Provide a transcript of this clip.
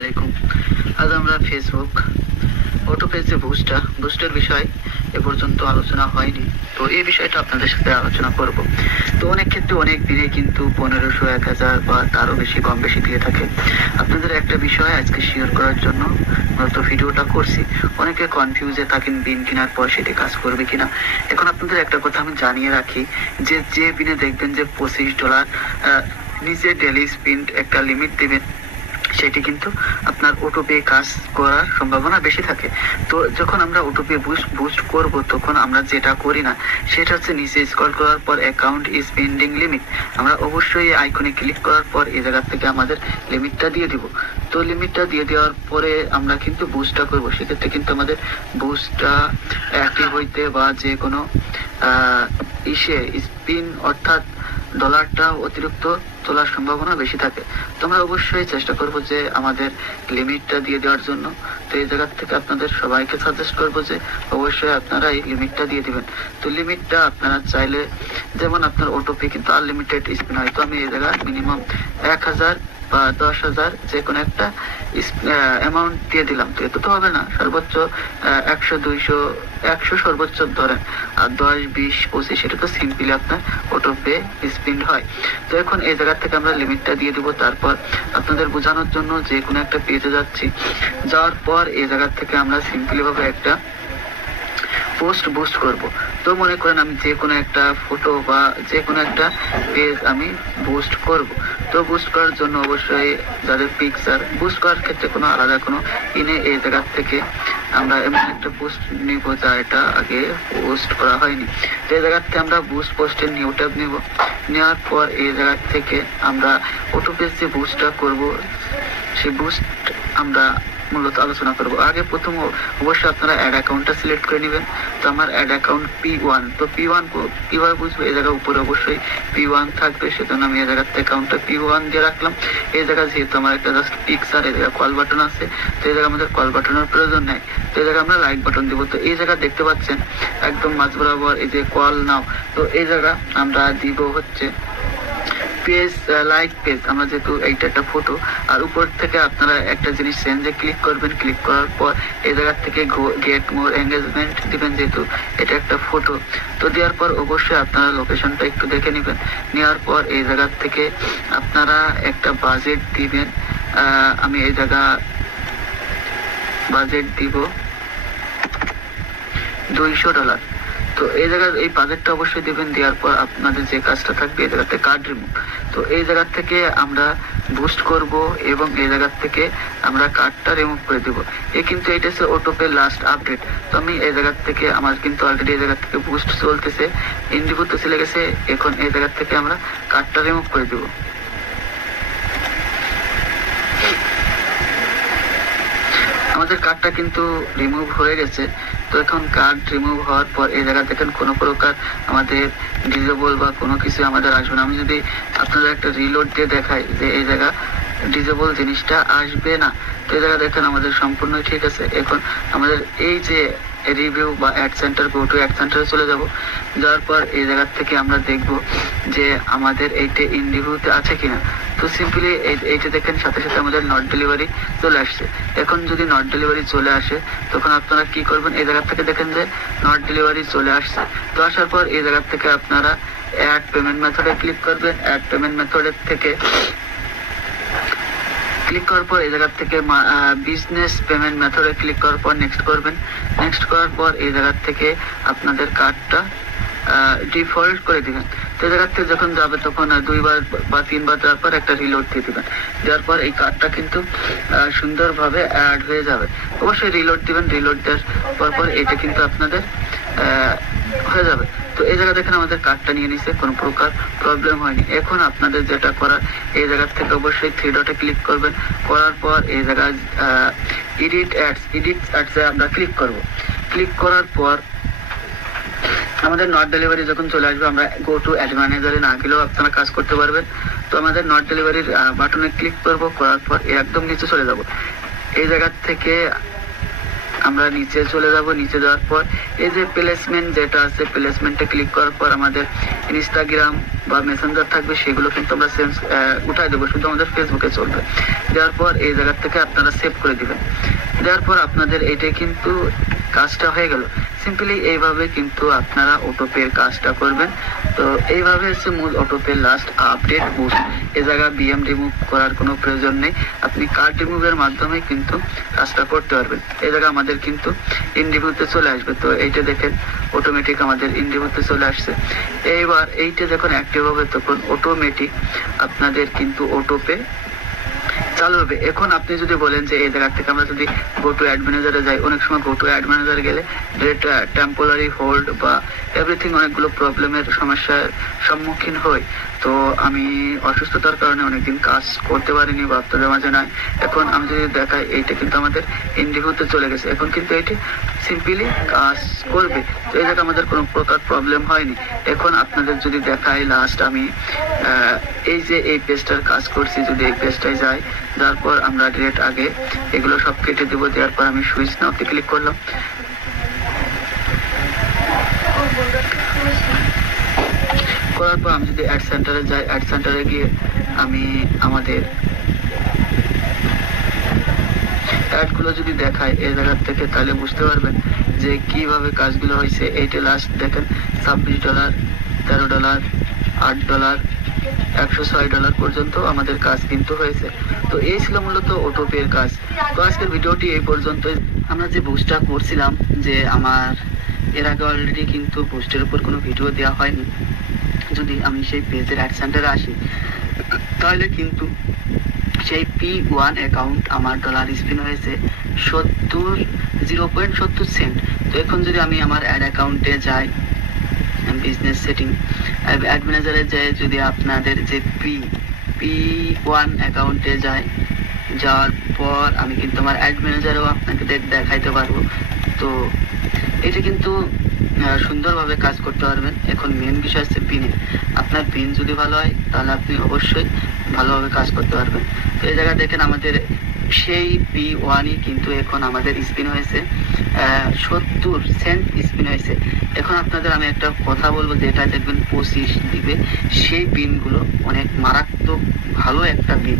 আসসালামাইকুম। আজ আমরা ফেসবুক অটো পেজ যে বুস্টের বিষয় এ পর্যন্ত আলোচনা হয়নি, তো এই বিষয়টা আপনাদের সাথে আলোচনা করব। তো অনেক ক্ষেত্রে অনেক দিনে কিন্তু 1500, 1000 বা তারও বেশি কম বেশি দিয়ে থাকে। আপনাদের একটা বিষয় আজকে শেয়ার করার জন্য মূলত ভিডিওটা করছি। অনেকে কনফিউজে থাকেন বিন কেনার পর সেটি কাজ করবে কিনা। এখন আপনাদের একটা কথা আমি জানিয়ে রাখি, যে বিনে দেখবেন যে $25 নিচে ডেলি স্পিন একটা লিমিট দিবেন, সেটি কিন্তু আপনার অটোপে কাজ করার সম্ভাবনা বেশি থাকে। তো যখন আমরা অটোপে বুস্ট করব, তখন আমরা যেটা করি না সেটা হচ্ছে নিচে স্ক্রল করার পর অ্যাকাউন্ট ইজ পেন্ডিং লিমিট, আমরা অবশ্যই এই আইকনে ক্লিক করার পর এই জায়গা থেকে আমাদের লিমিটটা দিয়ে দিব। তো লিমিটটা দিয়ে দেওয়ার পরে আমরা কিন্তু বুস্টটা করব, সেক্ষেত্রে কিন্তু আমাদের বুস্টটা অ্যাক্টিভ হইতে বা যে কোনো স্পিন অর্থাৎ ডলারটা অতিরিক্ত তোলার সম্ভাবনা বেশি থাকে। তো আমরা অবশ্যই চেষ্টা করব যে আমাদের লিমিটটা দিয়ে দেওয়ার জন্য। তো এই জায়গা থেকে আপনাদের সবাইকে সাজেস্ট করব যে অবশ্যই আপনারা এই লিমিটটা দিয়ে দিবেন। তো লিমিটটা আপনারা চাইলে, যেমন আপনার অটোপে কিন্তু আনলিমিটেড স্পিন হয়, তো আমি এই জায়গায় মিনিমাম 1000 বা 10,000 যে কোনো একটা অ্যামাউন্ট দিয়ে দিলাম। তো এত তো হবে না, সর্বোচ্চ 100, 200, 100 সর্বোচ্চ ধরেন, আর 10, 20, 25 এটা তো সিম্পলি আপনার অটোপে স্পিন হয়। তো এখন এই জায়গা থেকে আমরা লিমিটটা দিয়ে দিব। তারপর আপনাদের বোঝানোর জন্য যে কোনো একটা পেজে যাচ্ছি, যাওয়ার পর এই জায়গা থেকে আমরা সিম্পলি ভাবে একটা পোস্ট বুস্ট করব। তো মনে করেন আমি যে কোনো একটা ফটো বা যে কোনো একটা পেজ আমি বুস্ট করব। তো বুস্ট করার জন্য অবশ্যই যাদের পিকচার বুস্ট করার ক্ষেত্রে কোনো আলাদা কোনো এই জায়গা থেকে আমরা এমন একটা পোস্ট নিব যা এটা আগে পোস্ট করা হয়নি। তো এই জায়গা থেকে আমরা বুস্ট পোস্টের নিউ ট্যাব নিব। নেওয়ার পর এই জায়গা থেকে আমরা অটো পেজ যে বুস্টটা করব, সেই বুস্ট আমরা মূলত আলোচনা করব। আগে প্রথম অবশ্যই আপনারা অ্যাড অ্যাকাউন্টটা সিলেক্ট করে নেবেন। তো আমার অ্যাড অ্যাকাউন্ট P1, তো P1 কিভাবে বুঝবো, এই জায়গার উপরে অবশ্যই P1 থাকবে, সেজন্য আমি এই জায়গার অ্যাকাউন্টটা P1 দিয়ে রাখলাম। এই জায়গায় যেহেতু আমার একটা জাস্ট পিকচার, এই জায়গায় কল বাটন আছে, তো এই জায়গায় আমাদের কল বাটনের প্রয়োজন নেই। তো এই জায়গায় আমরা লাইক বাটন দিব। তো এই জায়গা দেখতে পাচ্ছেন একদম মাঝ বরাবর এই যে কল নাও, তো এই জায়গা আমরা দিব হচ্ছে পেজ, লাইক পেজ, আমরা যেহেতু এইটা একটা ফটো, আর উপর থেকে আপনারা একটা জিনিস চেঞ্জে ক্লিক করবেন। ক্লিক করার পর এই জায়গা থেকে গেট মোর এঙ্গেজমেন্ট দিবেন, যেহেতু এটা একটা ফটো। তো দেওয়ার পর অবশ্যই আপনারা লোকেশনটা একটু দেখে নেবেন। নেওয়ার পর এই জায়গা থেকে আপনারা একটা বাজেট দিবেন। আমি এই জায়গা বাজেট দিব $200। তো এই জায়গার এই বাজেটটা অবশ্যই দিবেন। দেওয়ার পর আপনাদের যে কাজটা থাকবে এই জায়গাতে কার্ড রিমুভ। তো এই জায়গা থেকে আমরা বুস্ট করব এবং এই জায়গা থেকে আমরা কার্ডটা রিমুভ করে দিব। কিন্তু এটা হচ্ছে অটোপে লাস্ট আপডেট। তো আমি এই জায়গা থেকে, আমার কিন্তু অলরেডি এই জায়গা থেকে বুস্ট চলতেছে, ইন্ডিগোতে চলে গেছে। এখন এই জায়গা থেকে আমরা কার্ডটা রিমুভ করে দিব। আমাদের কার্ডটা কিন্তু রিমুভ হয়ে গেছে। তো এখন কার্ড রিমুভ হওয়ার পর এই জায়গা দেখেন কোনো প্রকার আমাদের ডিজেবল বা কোনো কিছু আমাদের আসবে না। আমি যদি আপনাদের একটা রিলোড দিয়ে দেখাই যে এই জায়গা ডিজেবল জিনিসটা আসবে না। তো এই জায়গা দেখেন আমাদের সম্পূর্ণ ঠিক আছে। এখন আমাদের এই যে রিভিউ বা ad centre, go to ad সেন্টারে চলে যাব। যাওয়ার পর এই জায়গা থেকে আমরা দেখব যে আমাদের এইটা ইন রিভিউতে আছে কিনা। তো সিম্পলি এইটা দেখেন সাথে সাথে আমাদের নট ডেলিভারি চলে আসছে। এখন যদি নট ডেলিভারি চলে আসে, তখন আপনারা কি করবেন, এই জায়গা থেকে দেখেন যে নট ডেলিভারি চলে আসছে। তো আসার পর এই জায়গা থেকে আপনারা অ্যাড পেমেন্ট মেথডে ক্লিক করবেন। অ্যাড পেমেন্ট মেথডের থেকে ক্লিক করার পর এই জায়গা থেকে বিজনেস পেমেন্ট মেথডে ক্লিক করার পর নেক্সট করবেন। নেক্সট করার পর এই জায়গা থেকে আপনাদের কার্ডটা ডিফল্ট করে দিবেন। তো এই জায়গা থেকে যখন যাবে তখন 2বার বা 3বার যাওয়ার পর একটা রিলোড দিয়ে দিবেন। দেওয়ার পর এই কার্ডটা কিন্তু সুন্দরভাবে অ্যাড হয়ে যাবে। অবশ্যই রিলোড দিবেন। রিলোড দেওয়ার পর এটা কিন্তু আপনাদের হয়ে যাবে। তো এই জায়গা দেখেন আমাদের কার্ডটা নিয়ে নিছে, কোনো প্রকার প্রবলেম হয়নি। এখন আপনাদের যেটা করার, এই জায়গা থেকে অবশ্যই 3 ডটে ক্লিক করবেন। করার পর এই জায়গায় এডিট অ্যাডসে আমরা ক্লিক করব। ক্লিক করার পর আমাদের নট ডেলিভারি যখন চলে আসবে, আমরা গো টু অ্যাড ম্যানেজারে না গেলেও আপনারা কাজ করতে পারবেন। তো আমাদের নট ডেলিভারির বাটনে ক্লিক করব। করার পর একদম নিচে চলে যাব। এই জায়গা থেকে আমরা নিচে চলে যাব। নিচে যাওয়ার পর এই যে প্লেসমেন্ট যেটা আছে, প্লেসমেন্টে ক্লিক করার পর আমাদের ইনস্টাগ্রাম বা মেসেঞ্জার থাকবে, সেগুলো কিন্তু আমরা উঠাই দেবো, শুধু আমাদের ফেসবুকে চলবে। দেওয়ার পর এই জায়গা থেকে আপনারা সেভ করে দিবেন। দেওয়ার পর আপনাদের এইটাই কিন্তু কাজটা হয়ে গেল। সিম্পলি এইভাবে কিন্তু আপনারা অটোপের কাজটা করবেন। তো এইভাবে হচ্ছে মূল অটোপের লাস্ট আপডেট বুস্ট। এই জায়গায় বিএম রিমুভ করার কোনো প্রয়োজন নেই, আপনি কার্ড রিমুভের মাধ্যমে কিন্তু কাজটা করতে পারবেন। এই জায়গায় আমাদের কিন্তু ইনরিভিউতে চলে আসবে। তো এইটা দেখেন অটোমেটিক আমাদের ইনরিভিউতে চলে আসছে। এইবার এইটা যখন অ্যাক্টিভ হবে তখন অটোমেটিক আপনাদের কিন্তু অটোপে চালু হবে। এখন আপনি যদি বলেন যে এই জায়গা থেকে আমরা যদি গো টু অ্যাড ম্যানেজারে যাই, অনেক সময় গো টু অ্যাড ম্যানেজারে গেলে টেম্পোরারি হোল্ড বা এভরিথিং অনেকগুলো প্রবলেমের সমস্যার সম্মুখীন হই। তো আমি অসুস্থতার কারণে অনেকদিন কাজ করতে পারিনি বা আপনাদের মাঝে নাই। এখন আমি যদি দেখাই, এইটা কিন্তু আমাদের ইনরিভিউতে চলে গেছে। এখন কিন্তু এটি সিম্পলি কাজ করবে। তো এই জায়গায় আমাদের কোনো প্রকার প্রবলেম হয়নি। এখন আপনাদের যদি দেখাই লাস্ট আমি এই যে এই পেজটার কাজ করছি, যদি এই পেজটায় যাই, যার পর আমরা ডিরেক্ট আগে এগুলো সব কেটে দেবো। দেওয়ার পর আমি সুইচ নাওতে ক্লিক করলাম। করার পর আমি যদি অ্যাড সেন্টারে যাই, অ্যাড সেন্টারে গিয়ে আমি আমাদের অ্যাডগুলো যদি দেখাই এই জায়গার থেকে, তাহলে বুঝতে পারবেন যে কিভাবে কাজগুলো হয়েছে। এইটা লাস্ট দেখেন $26, $13, $8, $106 পর্যন্ত আমাদের কাজ কিন্তু হয়েছে। তো এই ছিল মূলত অটোপের কাজ। তো আজকের ভিডিওটি এই পর্যন্ত। আমরা যে বুস্টটা করছিলাম, যে আমার এর আগে অলরেডি কিন্তু বুস্টের উপর কোনো ভিডিও দেওয়া হয়নি। যদি আমি সেই পেজের অ্যাড সেন্টারে আসি, তাহলে কিন্তু সেই P1 অ্যাকাউন্ট আমার ডলার স্পিন হয়েছে 0.70 সেন্ট। তো এখন যদি আমি আমার অ্যাড অ্যাকাউন্টে যাই, বিজনেস সেটিং, অ্যাড ম্যানেজারে যাই, যদি আপনাদের যে P1 অ্যাকাউন্টে যাই, যাওয়ার পর আমি কিন্তু আমার অ্যাড ম্যানেজারও আপনাকে দেখাইতে পারবো। তো এটা কিন্তু সুন্দরভাবে কাজ করতে পারবেন। এখন মেন বিষয় হচ্ছে পিনে। আপনার পিন যদি ভালো হয় তাহলে আপনি অবশ্যই ভালোভাবে কাজ করতে পারবেন। তো এই জায়গায় দেখেন আমাদের সেই P1ই কিন্তু এখন আমাদের স্পিন হয়েছে 70 সেন্ট স্পিন হয়েছে। এখন আপনাদের আমি একটা কথা বলবো, যেটা দেখবেন 25 দিবে, সেই পিনগুলো অনেক মারাত্মক ভালো একটা পিন।